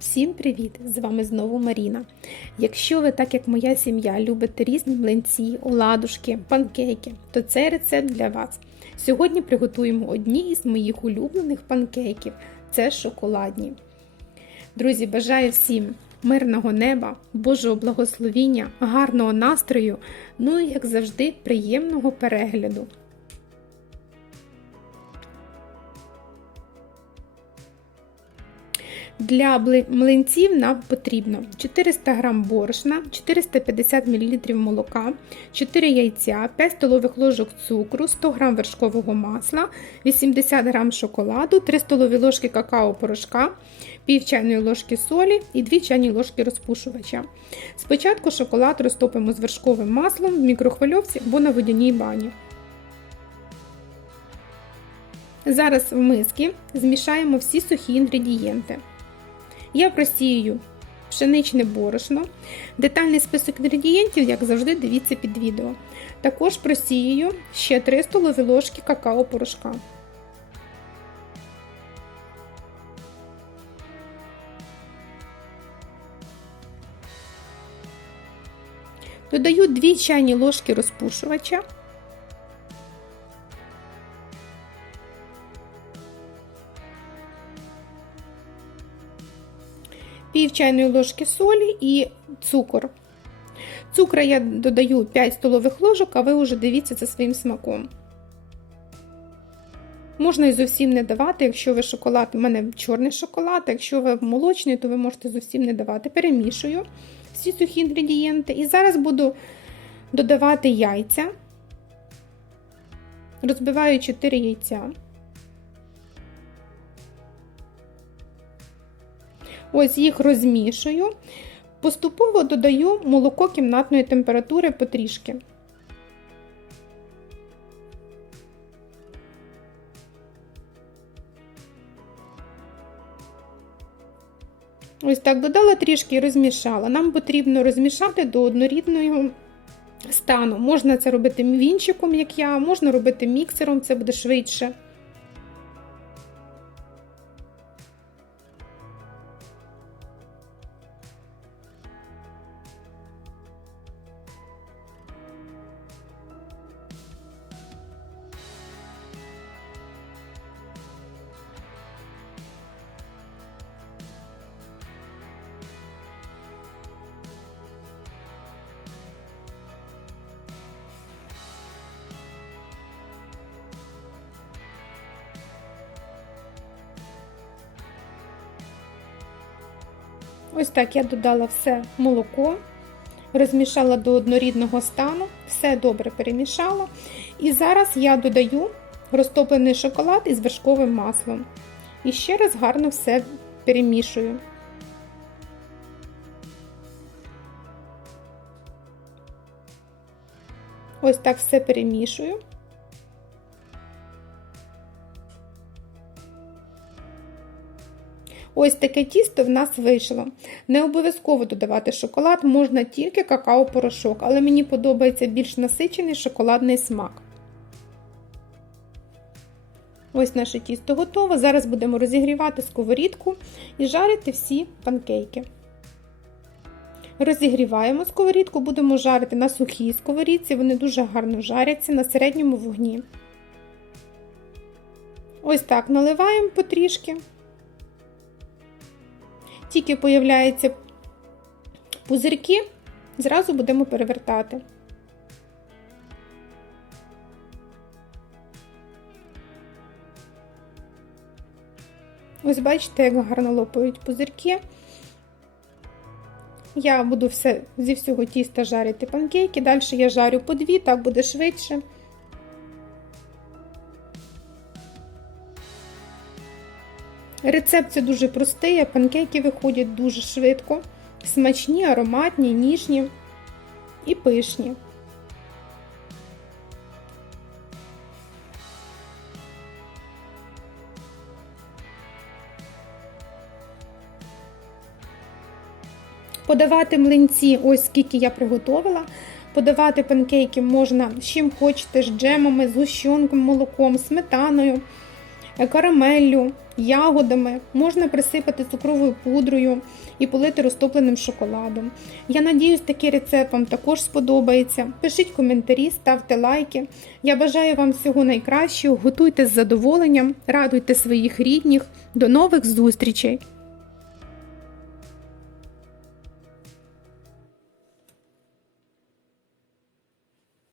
Всім привіт! З вами знову Маріна. Якщо ви, так як моя сім'я, любите різні млинці, оладушки, панкейки, то цей рецепт для вас. Сьогодні приготуємо одні із моїх улюблених панкейків це шоколадні. Друзі, бажаю всім мирного неба, Божого благословіння, гарного настрою, ну і, як завжди, приємного перегляду. Для млинців нам потрібно 400 г борошна, 450 мл молока, 4 яйця, 5 столових ложок цукру, 100 г вершкового масла, 80 г шоколаду, 3 столові ложки какао-порошка, пів чайної ложки солі і 2 чайні ложки розпушувача. Спочатку шоколад розтопимо з вершковим маслом в мікрохвильовці або на водяній бані. Зараз в миски змішаємо всі сухі інгредієнти. Я просію пшеничне борошно. Детальний список інгредієнтів, як завжди, дивіться під відео. Також просію ще 3 столові ложки какао-порошка. Додаю 2 чайні ложки розпушувача. Пів чайної ложки солі і цукор. Цукра я додаю 5 столових ложок, а ви вже дивіться за своїм смаком. Можна і зовсім не давати, якщо ви шоколад, у мене чорний шоколад, якщо ви молочний, то ви можете зовсім не давати. Перемішую всі сухі інгредієнти. І зараз буду додавати яйця, розбиваю 4 яйця. Ось їх розмішую. Поступово додаю молоко кімнатної температури потрішки. Ось так додала трішки і розмішала. Нам потрібно розмішати до однорідного стану. Можна це робити вінчиком, як я, можна робити міксером, це буде швидше. Ось так я додала все молоко, розмішала до однорідного стану, все добре перемішала. І зараз я додаю розтоплений шоколад із вершковим маслом. І ще раз гарно все перемішую. Ось так все перемішую. Ось таке тісто в нас вийшло. Не обов'язково додавати шоколад, можна тільки какао-порошок, але мені подобається більш насичений шоколадний смак. Ось наше тісто готове. Зараз будемо розігрівати сковорідку і жарити всі панкейки. Розігріваємо сковорідку, будемо жарити на сухій сковорідці, вони дуже гарно жаряться на середньому вогні. Ось так наливаємо потрішки. Тільки появляються пузирки, зразу будемо перевертати. Ось бачите, як гарно лопають пузирки. Я буду все зі всього тіста жарити панкейки, далі я жарю по дві, так буде швидше. Рецепт це дуже простий, а панкейки виходять дуже швидко, смачні, ароматні, ніжні і пишні. Подавати млинці, ось скільки я приготувала. Подавати панкейки можна з чим хочете, з джемами, з гущенком, молоком, сметаною. карамеллю, ягодами, можна присипати цукровою пудрою і полити розтопленим шоколадом. Я надіюсь, такий рецепт вам також сподобається. Пишіть коментарі, ставте лайки. Я бажаю вам всього найкращого. Готуйте з задоволенням, радуйте своїх рідних. До нових зустрічей!